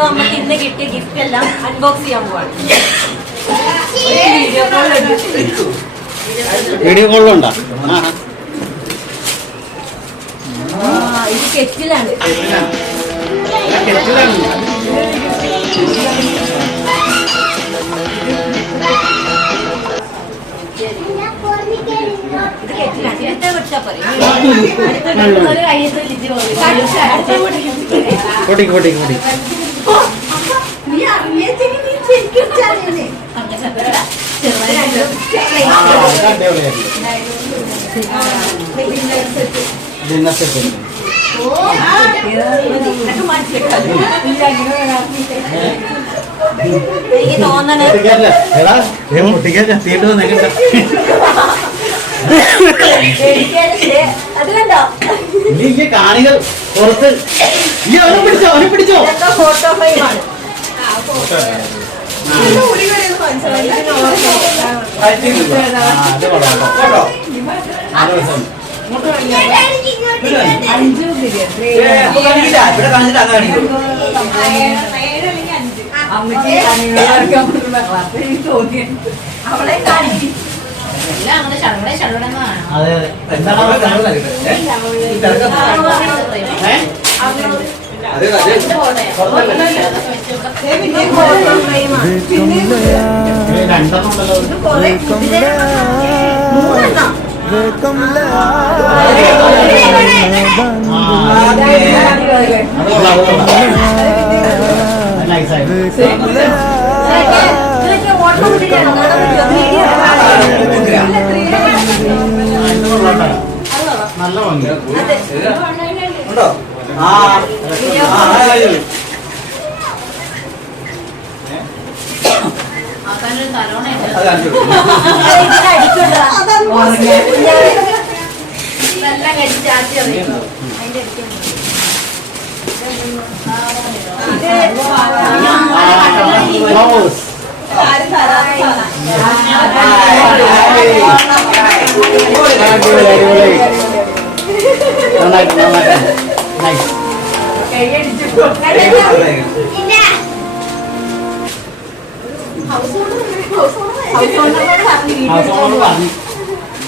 അപ്പൊ നമുക്ക് ഇന്ന് കിട്ടിയ ഗിഫ്റ്റ് എല്ലാം അൺബോക്സ് ചെയ്യാൻ പോവാണ്. വീഡിയോ കോളിലുണ്ടോ? ഇത് കെറ്റിലാണ്. എനിക്ക് തോന്നണേ അത് കണ്ടോ കാണികൾ പുറത്ത് പിടിച്ചോ ഫോട്ടോ ഫ്രെയിമാണ്. അവളെ കാണിക്കും. നല്ല ഭംഗി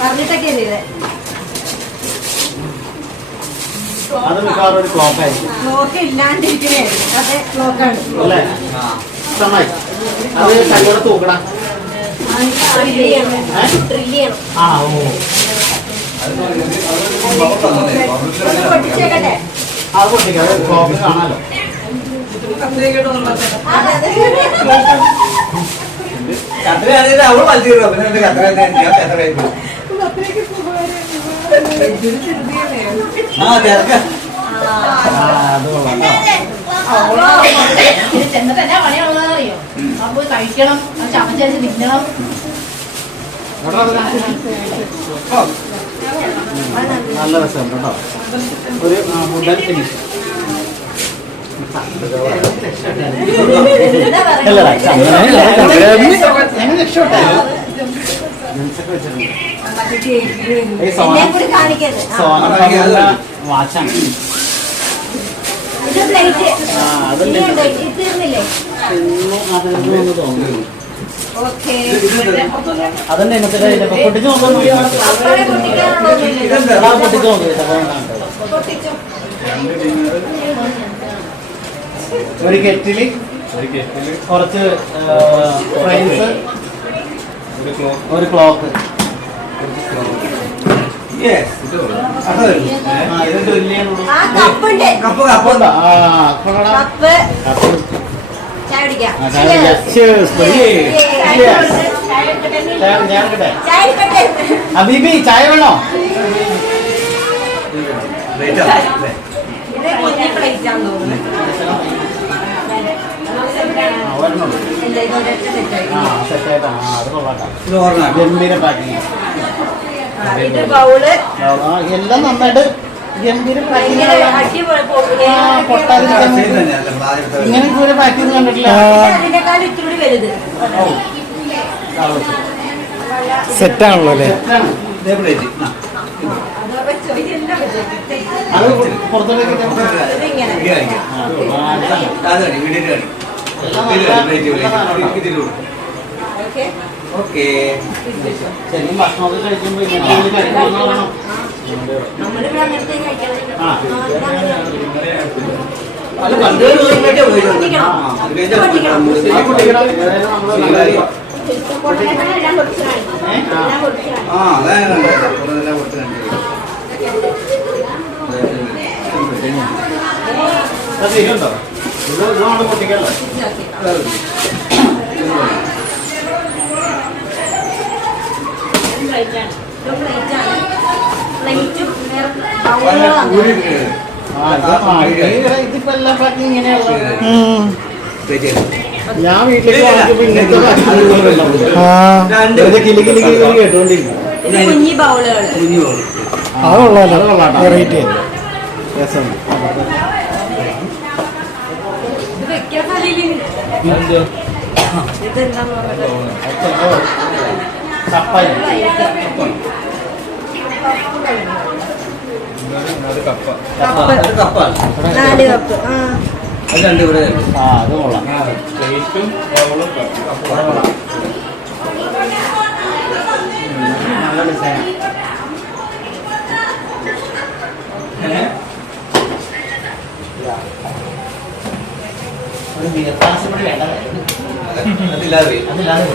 പറഞ്ഞിട്ടൊക്കെ അത് മിക്കവാറും ഒരു ക്ലോക്ക് ആയിരിക്കും. ക്ലോക്ക് ഇല്ലാണ്ടിരിക്കണേ. അതെ ക്ലോക്കാണ് അല്ലേ? സമയം അത് കൈയോടെ തൂക്കണം. ആ ഓ പൊട്ടിച്ചേക്കട്ടെ. അത് പൊട്ടിക്കാം. അത് ക്ലോക്ക് കാണാലോ. അവള് മത്സരം പിന്നെ കത്ര ചെന്നിട്ട് എന്നാ പണിയുള്ളതെന്ന് അറിയോ? അപ്പൊ കഴിക്കണം, ചമച്ചരിച്ച് തിന്നണം. നല്ല രസമുണ്ട് കേട്ടോ. ഒരു വുഡൻ ഫിനിഷ്. വാച്ചാണ്. തോന്നുന്നു. അതന്നെ പൊട്ടിച്ചു നോക്കാൻ പൊട്ടിച്ചു നോക്കി. ഒരു കെറ്റില്, കുറച്ച് ഫ്രെയിംസ്, ഒരു ക്ലോക്ക്. അബീബി ചായ വേണോ? ഗംഭീര പാക്കിങ്. എല്ലാം നന്നായിട്ട് ഗംഭീര പാക്കിങ്. ഇങ്ങനെ ഒരു പാക്കിങ് കണ്ടിട്ടില്ല. സെറ്റാണല്ലോ അല്ലേ? അത് പുറത്തോട്ടേക്ക് ഇതിങ്ങനെ ഓക്കെ ഓക്കെ ശരിക്കും ഭക്ഷണമൊക്കെ കഴിക്കുമ്പോൾ ഇങ്ങനത്തെ കഴിക്കണം. നമ്മളിവിടെ അങ്ങനത്തെ കഴിക്കാതെ ആ. അത് പണ്ട് ഉപയോഗിച്ചോണ്ടിരിക്കണം. ആ അതാണ് കൊടുത്ത് ഇതുണ്ടോ ഇതുകൊണ്ട് പൊട്ടിക്കല്ലോ. ഇതിപ്പോ എല്ലാ പാക്കും ഇങ്ങനെയുള്ള ഞാൻ വീട്ടിലേക്ക് വാങ്ങിച്ചപ്പോ ഇങ്ങനത്തെ കിളി കിളി കിളി കേട്ടോണ്ടിരിക്കും. കുഞ്ഞി ബൗളുകള് അത് കൊള്ളാലോ വെറൈറ്റി രസം. ഇത് വെക്കാൻ സ്ഥലമില്ല. ഇതെന്താന്ന് പറഞ്ഞത് കപ്പായി കപ്പാണ് 4 കപ്പ്. അത് രണ്ടും ഇവിടെ ആ അത് കൊള്ളാം. നല്ല ഡിസൈൻ. ഒരു വീർത്താസം കൂടി വേണ്ടതായിരുന്നു. അതില്ലാതെ അതില്ലാതെ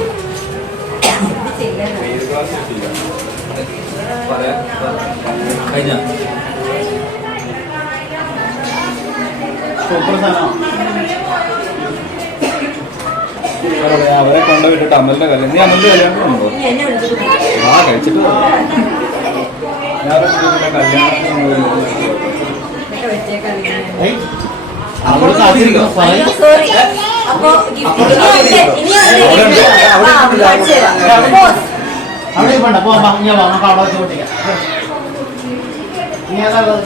കഴിഞ്ഞ സൂപ്പർ സാധനം. അവരെ കൊണ്ടുപോയിട്ട് അമലിന്റെ കല്യാണം. നീ അമലിന്റെ കല്യാണം ഉണ്ടോ? എന്നെ വിളിച്ചിട്ട് ആ കഴിച്ചിട്ട് ഞാൻ കല്യാണം അവള് കാത്തിരിക്കും. സോറി. അപ്പൊ അവിടെ വേണ്ട പോവാ. ഞാൻ നമുക്ക് അവിടെ വെച്ച് പൊട്ടിക്കാം. നീ ഏതാ ഉള്ളത്?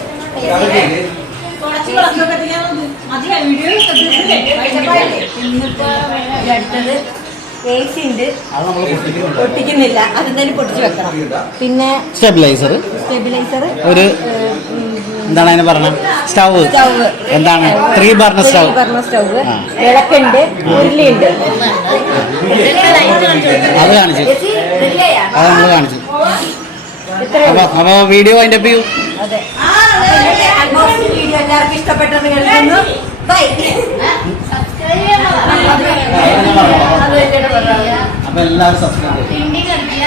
അടുത്തത് AC ഉണ്ട്. അത് നമ്മൾ പൊട്ടിക്കുന്നുണ്ട്. പൊട്ടിക്കുന്നില്ല. അതെന്തായാലും പൊട്ടിച്ച് വെക്കണം. പിന്നെ സ്റ്റെബിലൈസർ, സ്റ്റെബിലൈസർ, ഒരു എന്താണ് അതിന് പറഞ്ഞത്, സ്റ്റവ്. സ്റ്റവ് എന്താണ് 3 ബർണർ സ്റ്റവ്. സ്റ്റവ്, വിളക്കുണ്ട്, ഉരുളിയുണ്ട്. അത് കാണിച്ചു, അത് നമ്മൾ കാണിച്ചു. അപ്പൊ വീഡിയോ അതിന്റെ അപ്പ് ചെയ്യൂ. അതെ. വീഡിയോ എല്ലാവർക്കും ഇഷ്ടപ്പെട്ടെന്ന് കേൾക്കുന്നു. ബൈ. അപ്പൊ എല്ലാവരും സബ്സ്ക്രൈബ് ചെയ്യും. ഹിന്ദി കളിക്കുക.